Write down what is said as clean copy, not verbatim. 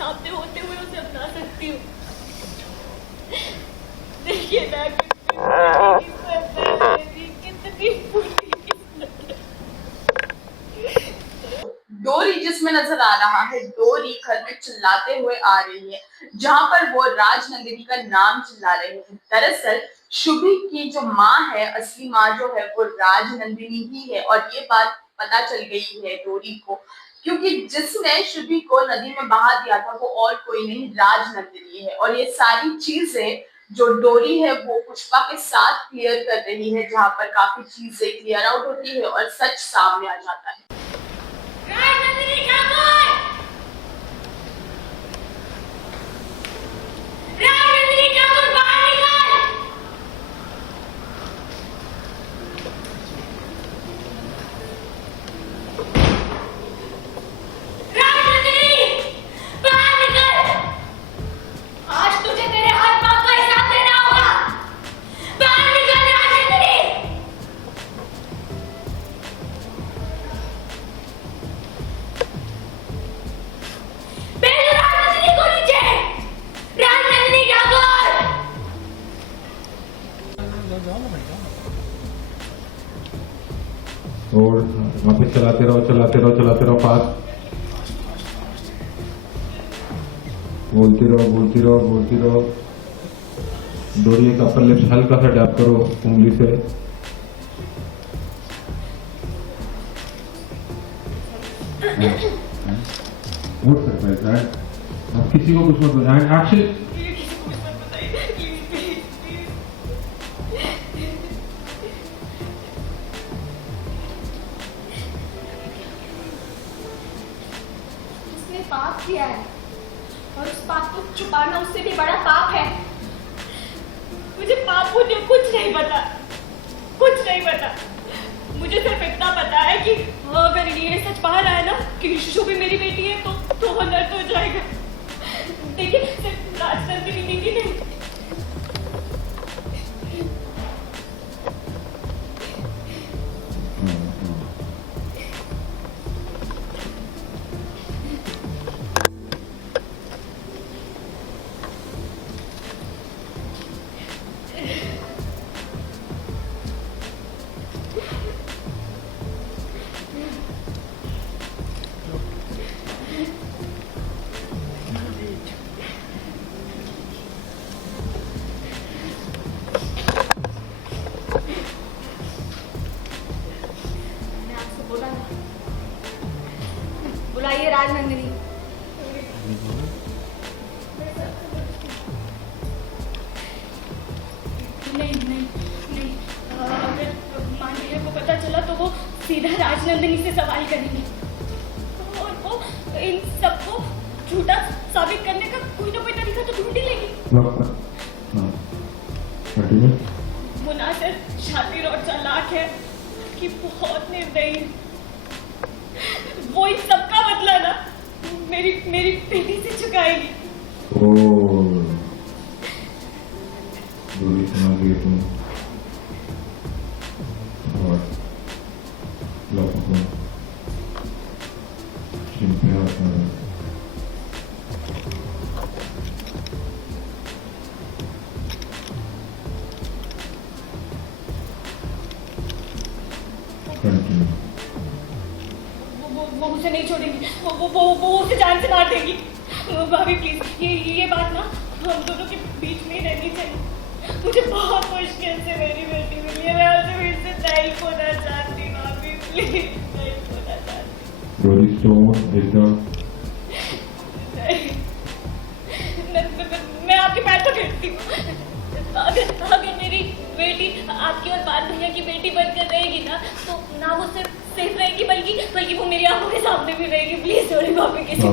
सामने होते हुए उसे अपना सकती हूँ। देखिए ना कितनी डोरी जिसमें नजर आ रहा है, डोरी घर में चिल्लाते हुए आ रही है, जहां पर वो राजनंदिनी का नाम चिल्ला रहे हैं। दरअसल शुभी की जो माँ है, असली माँ जो है वो राजनंदिनी ही है, और ये बात पता चल गई है डोरी को, क्योंकि जिसने शुभी को नदी में बहा दिया था वो और कोई नहीं, राजनंदिनी है। और ये सारी चीजें जो डोरी है वो पुष्पा के साथ क्लियर कर रही है, जहां पर काफी चीजें क्लियर आउट होती है और सच सामने आ जाता है। और वापस चलाते रहो फास्ट। बोलती रहो। डोरी का अपर लिप्स हल्का सा टैप करो उंगली से। Good surprise. अब किसी को कुछ मत बताएं। एक्शन। पाप किया है और उस पाप को छुपाना उससे भी बड़ा पाप है। मुझे पाप पुण्य कुछ नहीं पता। मुझे सिर्फ इतना पता है कि अगर ये सच बाहर आया ना कि शुभी मेरी बेटी है तो वो नर्क हो जाएगा। देखिए सिर्फ राजनंदिनी दीदी नहीं, बुलाइए राजनंदिनी। नहीं, अगर मानवीय को पता चला तो वो सीधा राजनंदिनी से सवाल करेंगे और वो इन सबको झूठा साबित करने का कोई ना कोई तरीका तो ढूंढ ही लेगी। वो ना सिर्फ शातिर और चालाक है कि बहुत निर्दयी। वो इन सबका बदला ना मेरी बेटी से चुकाएगी। डोरी समझ गई तुम। और लोगों को वो उसे नहीं छोड़ेंगी, वो उसे जान से मार देंगी। भाभी प्लीज ये बात ना हम दोनों के बीच में ही रहनी चाहिए। मुझे बहुत मुश्किल से मेरी बेटी मिली है, मैं उसे फिर से नहीं खोना चाहती। भाभी प्लीज नहीं खोना चाहती। डोरी स्टोन एकदम। मैं आपके पैर पकड़ती हूँ। अगर मेरी बेटी आपकी और बात भैया की बेटी बनकर रहेगी ना तो ना वो सिर्फ सेफ रहेगी बल्कि वो मेरी आंखों के सामने भी रहेगी। प्लीज डोरी भाभी किसी